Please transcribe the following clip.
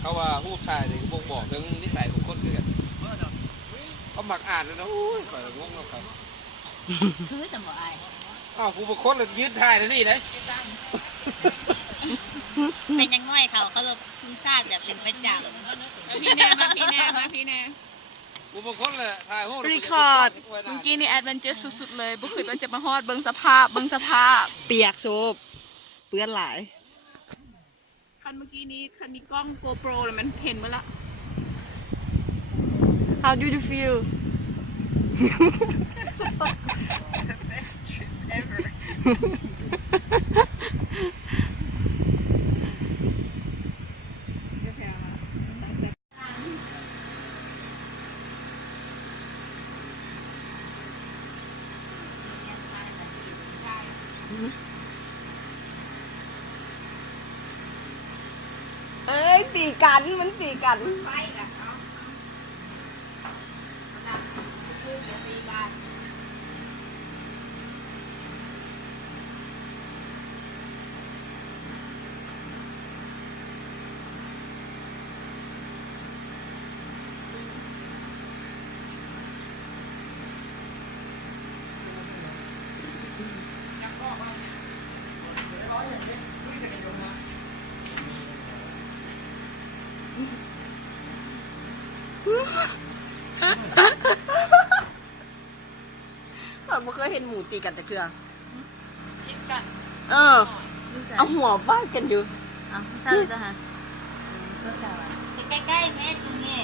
เขาว่ารูปถ่ายนี่บ่งบอกถึงนิสัยของคนคือกันเขามักอ่านเลยนะโอ้ยข่อยงงแล้วครับ คือแต่บ่อาย อ้าวกูเป็นคนยืนถ่ายแล้วนี่นะ เป็นยังง่อยเขาลบซุ่มซ่ามแบบเป็นประจำ พี่แน่มาพี่แน่มาพี่แน่ กูเป็นคนเลยถ่ายโห รีคอร์ดเมื่อกี้นี่แอดเวนเจอร์สุดๆเลยบุคคลมันจะมาฮอดเบิ่งสภาพเปียกโซบเปื้อนหลาย คันเมื่อกี้นี้คันมีกล้อง GoPro เลยมันเห็นหมดละ How do you feelเอ้ยตีกันมันตีกัน ไปกับเขาคือจะมีการ ผมไม่เคยเห็นหมูตีกันแต่เทื่อ คิดกัน เออ เอาหัวฟาดกันอยู่ อ่ะเท่าไหร่ฮะใกล้ๆแม่ตรงนี้